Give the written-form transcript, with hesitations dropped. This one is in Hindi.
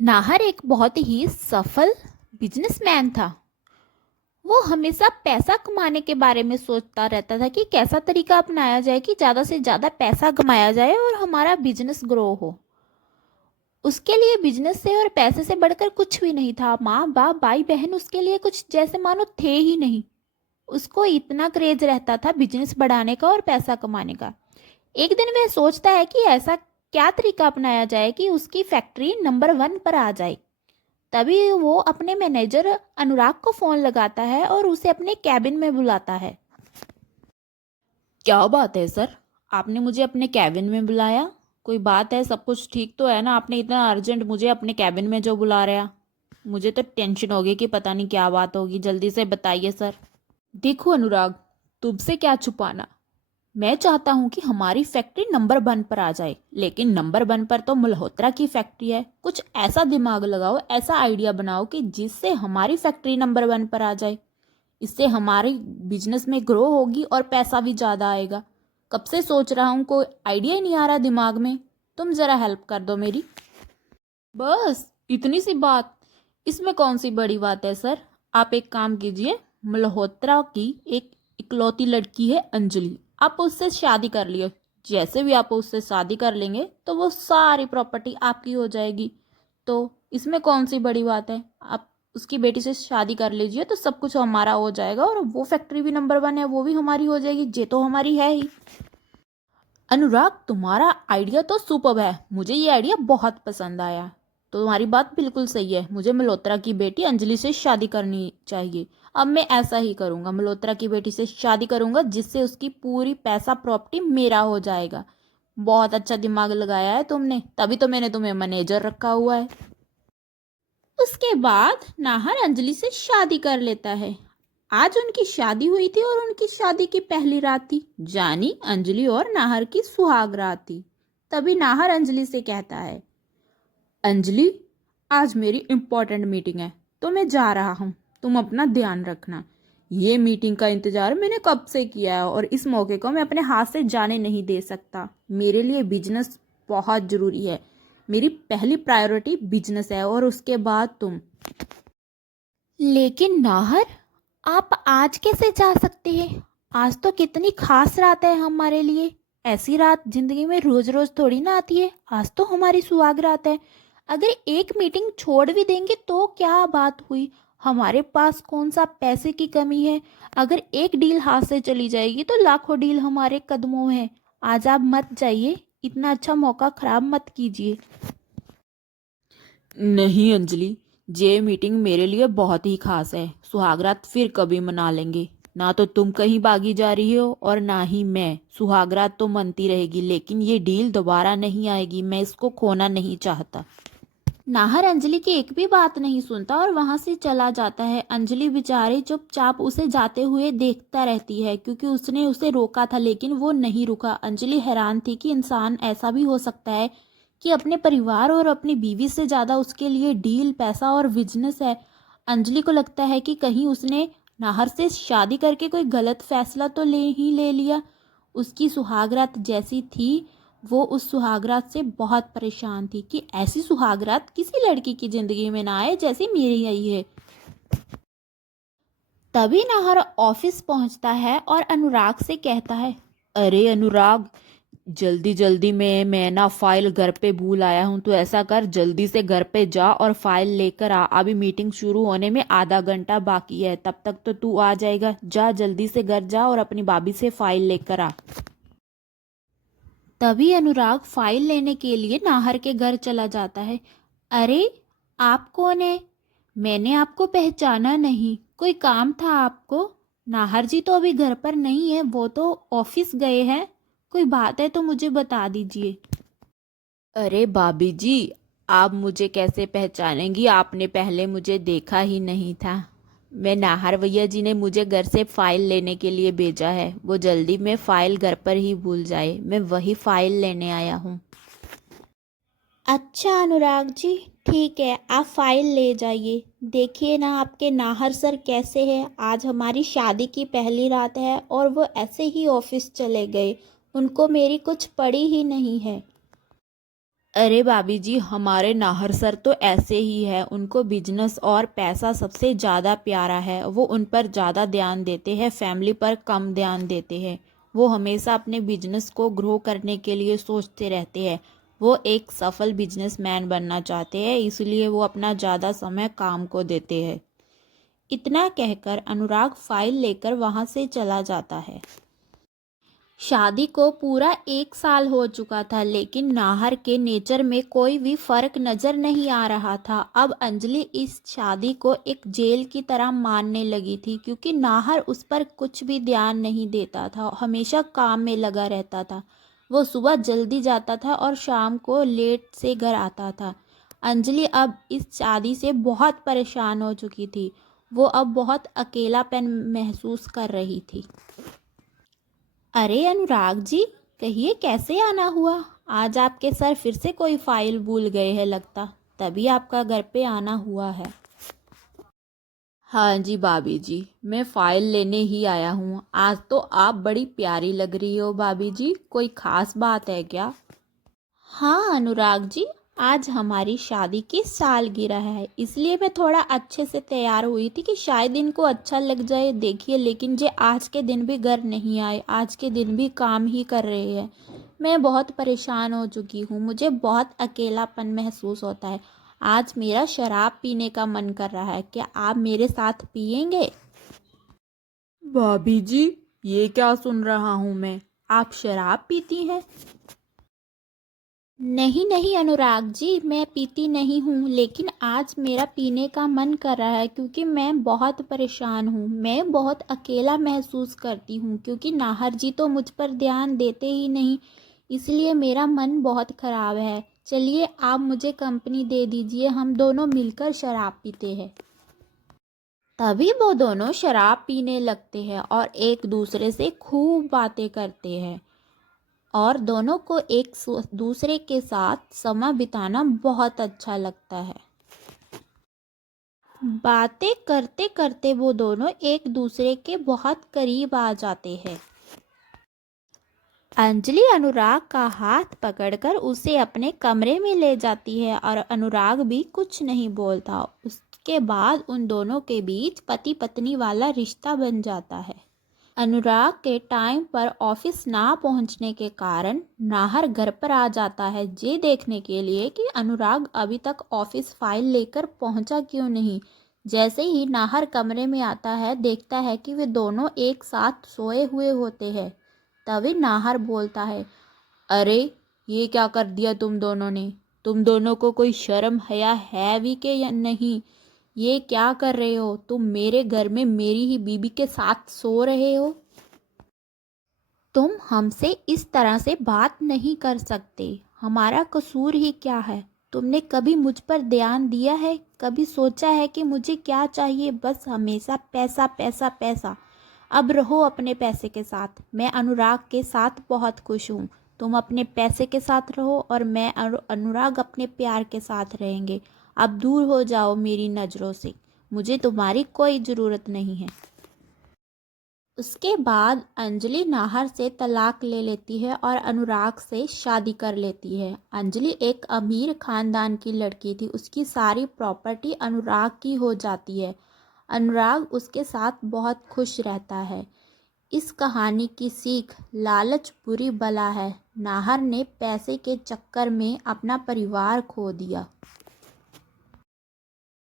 नाहर एक बहुत ही सफल बिजनेसमैन था। वो हमेशा पैसा कमाने के बारे में सोचता रहता था कि कैसा तरीका अपनाया जाए कि ज़्यादा से ज़्यादा पैसा कमाया जाए और हमारा बिजनेस ग्रो हो। उसके लिए बिजनेस से और पैसे से बढ़कर कुछ भी नहीं था। माँ बाप भाई बहन उसके लिए कुछ जैसे मानो थे ही नहीं। उसको इतना क्रेज रहता था बिजनेस बढ़ाने का और पैसा कमाने का। एक दिन वह सोचता है कि ऐसा क्या तरीका अपनाया जाए कि उसकी फैक्ट्री नंबर 1 पर आ जाए। तभी वो अपने मैनेजर अनुराग को फोन लगाता है और उसे अपने कैबिन में बुलाता है। क्या बात है सर, आपने मुझे अपने कैबिन में बुलाया? कोई बात है? सब कुछ ठीक तो है ना? आपने इतना अर्जेंट मुझे अपने कैबिन में जो बुला रहा? मुझे तो टेंशन हो गई कि पता नहीं क्या बात होगी। जल्दी से बताइए सर। देखो अनुराग, तुमसे क्या छुपाना। मैं चाहता हूं कि हमारी फैक्ट्री नंबर 1 पर आ जाए, लेकिन नंबर 1 पर तो मल्होत्रा की फैक्ट्री है। कुछ ऐसा दिमाग लगाओ, ऐसा आइडिया बनाओ कि जिससे हमारी फैक्ट्री नंबर 1 पर आ जाए। इससे हमारी बिजनेस में ग्रो होगी और पैसा भी ज़्यादा आएगा। कब से सोच रहा हूँ, कोई आइडिया ही नहीं आ रहा दिमाग में। तुम ज़रा हेल्प कर दो मेरी। बस इतनी सी बात? इसमें कौन सी बड़ी बात है सर। आप एक काम कीजिए, मल्होत्रा की एक इकलौती लड़की है अंजलि, आप उससे शादी कर लियो। जैसे भी आप उससे शादी कर लेंगे तो वो सारी प्रॉपर्टी आपकी हो जाएगी। तो इसमें कौन सी बड़ी बात है। आप उसकी बेटी से शादी कर लीजिए तो सब कुछ हमारा हो जाएगा और वो फैक्ट्री भी नंबर 1 है, वो भी हमारी हो जाएगी। ये तो हमारी है ही। अनुराग, तुम्हारा आइडिया तो सुपर्ब है, मुझे ये आइडिया बहुत पसंद आया। तो तुम्हारी बात बिल्कुल सही है, मुझे मल्होत्रा की बेटी अंजलि से शादी करनी चाहिए। अब मैं ऐसा ही करूँगा, मल्होत्रा की बेटी से शादी करूँगा जिससे उसकी पूरी पैसा प्रॉपर्टी मेरा हो जाएगा। बहुत अच्छा दिमाग लगाया है तुमने, तभी तो मैंने तुम्हें मैनेजर रखा हुआ है। उसके बाद नाहर अंजलि से शादी कर लेता है। आज उनकी शादी हुई थी और उनकी शादी की पहली रात थी, जानी अंजलि और नाहर की सुहाग रात थी। तभी नाहर अंजलि से कहता है, अंजलि, आज मेरी इंपॉर्टेंट मीटिंग है तो मैं जा रहा हूँ। तुम अपना ध्यान रखना। ये मीटिंग का इंतजार मैंने कब से किया है और इस मौके को मैं अपने हाथ से जाने नहीं दे सकता। मेरे लिए बिजनेस बहुत ज़रूरी है। मेरी पहली प्रायोरिटी बिजनेस है और उसके बाद तुम। लेकिन नाहर, आप आज कैसे जा सकते हैं? आज तो कितनी खास रात है हमारे लिए। ऐसी रात जिंदगी में रोज रोज थोड़ी ना आती है। आज तो हमारी सुहाग रात है। अगर एक मीटिंग छोड़ भी देंगे तो क्या बात हुई? हमारे पास कौन सा पैसे की कमी है? अगर एक डील हाथ से चली जाएगी तो लाखों डील हमारे कदमों में है। आज आप मत जाइए, इतना अच्छा मौका खराब मत कीजिए। नहीं अंजलि, ये मीटिंग मेरे लिए बहुत ही खास है। सुहागरात फिर कभी मना लेंगे। ना तो तुम कहीं भागी जा रही हो और ना ही मैं। सुहागरात तो मनती रहेगी, लेकिन ये डील दोबारा नहीं आएगी। मैं इसको खोना नहीं चाहता। नाहर अंजलि की एक भी बात नहीं सुनता और वहां से चला जाता है। अंजलि बेचारी चुपचाप उसे जाते हुए देखता रहती है, क्योंकि उसने उसे रोका था लेकिन वो नहीं रुका। अंजलि हैरान थी कि इंसान ऐसा भी हो सकता है कि अपने परिवार और अपनी बीवी से ज़्यादा उसके लिए डील, पैसा और बिजनेस है। अंजलि को लगता है कि कहीं उसने नाहर से शादी करके कोई गलत फैसला तो ले लिया। उसकी सुहागरात जैसी थी, वो उस सुहागरात से बहुत परेशान थी कि ऐसी सुहागरात किसी लड़की की जिंदगी में ना आए जैसी मेरी आई है। तभी नाहर ऑफिस पहुंचता है और अनुराग से कहता है, अरे अनुराग, जल्दी जल्दी में मैं ना फाइल घर पे भूल आया हूँ। तो ऐसा कर, जल्दी से घर पे जा और फाइल लेकर आ। अभी मीटिंग शुरू होने में आधा घंटा बाकी है, तब तक तो तू आ जाएगा। जा जल्दी से घर जा और अपनी भाभी से फाइल लेकर आ। तभी अनुराग फाइल लेने के लिए नाहर के घर चला जाता है। अरे, आप कौन है? मैंने आपको पहचाना नहीं। कोई काम था आपको? नाहर जी तो अभी घर पर नहीं है, वो तो ऑफिस गए हैं। कोई बात है तो मुझे बता दीजिए। अरे भाभी जी, आप मुझे कैसे पहचानेंगी? आपने पहले मुझे देखा ही नहीं था। मैं नाहर भैया जी ने मुझे घर से फाइल लेने के लिए भेजा है। वो जल्दी में फाइल घर पर ही भूल जाए, मैं वही फाइल लेने आया हूँ। अच्छा अनुराग जी, ठीक है, आप फाइल ले जाइए। देखिए ना आपके नाहर सर कैसे हैं। आज हमारी शादी की पहली रात है और वो ऐसे ही ऑफिस चले गए। उनको मेरी कुछ पड़ी ही नहीं है। अरे भाभी जी, हमारे नाहर सर तो ऐसे ही है। उनको बिजनेस और पैसा सबसे ज़्यादा प्यारा है। वो उन पर ज़्यादा ध्यान देते हैं, फैमिली पर कम ध्यान देते हैं। वो हमेशा अपने बिजनेस को ग्रो करने के लिए सोचते रहते हैं। वो एक सफल बिजनेसमैन बनना चाहते हैं, इसलिए वो अपना ज़्यादा समय काम को देते हैं। इतना कहकर अनुराग फाइल लेकर वहाँ से चला जाता है। शादी को पूरा 1 साल हो चुका था, लेकिन नाहर के नेचर में कोई भी फर्क नजर नहीं आ रहा था। अब अंजलि इस शादी को एक जेल की तरह मानने लगी थी, क्योंकि नाहर उस पर कुछ भी ध्यान नहीं देता था, हमेशा काम में लगा रहता था। वो सुबह जल्दी जाता था और शाम को लेट से घर आता था। अंजलि अब इस शादी से बहुत परेशान हो चुकी थी। वो अब बहुत अकेलापन महसूस कर रही थी। अरे अनुराग जी, कहिए कैसे आना हुआ। आज आपके सर फिर से कोई फाइल भूल गए हैं लगता, तभी आपका घर पे आना हुआ है। हाँ जी भाभी जी, मैं फाइल लेने ही आया हूँ। आज तो आप बड़ी प्यारी लग रही हो भाभी जी, कोई खास बात है क्या? हाँ अनुराग जी, आज हमारी शादी की सालगिरह है, इसलिए मैं थोड़ा अच्छे से तैयार हुई थी कि शायद इनको अच्छा लग जाए। देखिए, लेकिन जे आज के दिन भी घर नहीं आए, आज के दिन भी काम ही कर रहे हैं। मैं बहुत परेशान हो चुकी हूँ, मुझे बहुत अकेलापन महसूस होता है। आज मेरा शराब पीने का मन कर रहा है, क्या आप मेरे साथ पिएंगे? भाभी जी, ये क्या सुन रहा हूँ मैं, आप शराब पीती हैं? नहीं नहीं अनुराग जी, मैं पीती नहीं हूँ, लेकिन आज मेरा पीने का मन कर रहा है, क्योंकि मैं बहुत परेशान हूँ। मैं बहुत अकेला महसूस करती हूँ, क्योंकि नाहर जी तो मुझ पर ध्यान देते ही नहीं, इसलिए मेरा मन बहुत ख़राब है। चलिए आप मुझे कंपनी दे दीजिए, हम दोनों मिलकर शराब पीते हैं। तभी वो दोनों शराब पीने लगते हैं और एक दूसरे से खूब बातें करते हैं, और दोनों को एक दूसरे के साथ समय बिताना बहुत अच्छा लगता है। बातें करते करते वो दोनों एक दूसरे के बहुत करीब आ जाते हैं। अंजलि अनुराग का हाथ पकड़कर उसे अपने कमरे में ले जाती है, और अनुराग भी कुछ नहीं बोलता। उसके बाद उन दोनों के बीच पति पत्नी वाला रिश्ता बन जाता है। अनुराग के टाइम पर ऑफिस ना पहुंचने के कारण नाहर घर पर आ जाता है, ये देखने के लिए कि अनुराग अभी तक ऑफिस फाइल लेकर पहुंचा क्यों नहीं। जैसे ही नाहर कमरे में आता है, देखता है कि वे दोनों एक साथ सोए हुए होते हैं। तभी नाहर बोलता है, अरे ये क्या कर दिया तुम दोनों ने। तुम दोनों को कोई शर्म हया है भी के या नहीं? ये क्या कर रहे हो तुम, मेरे घर में मेरी ही बीबी के साथ सो रहे हो। तुम हमसे इस तरह से बात नहीं कर सकते, हमारा कसूर ही क्या है। तुमने कभी मुझ पर ध्यान दिया है, कभी सोचा है कि मुझे क्या चाहिए? बस हमेशा पैसा पैसा पैसा। अब रहो अपने पैसे के साथ, मैं अनुराग के साथ बहुत खुश हूँ। तुम अपने पैसे के साथ रहो और मैं अनुराग अपने प्यार के साथ रहेंगे। अब दूर हो जाओ मेरी नज़रों से, मुझे तुम्हारी कोई ज़रूरत नहीं है। उसके बाद अंजलि नाहर से तलाक ले लेती है और अनुराग से शादी कर लेती है। अंजलि एक अमीर खानदान की लड़की थी, उसकी सारी प्रॉपर्टी अनुराग की हो जाती है। अनुराग उसके साथ बहुत खुश रहता है। इस कहानी की सीख, लालच बुरी बला है। नाहर ने पैसे के चक्कर में अपना परिवार खो दिया।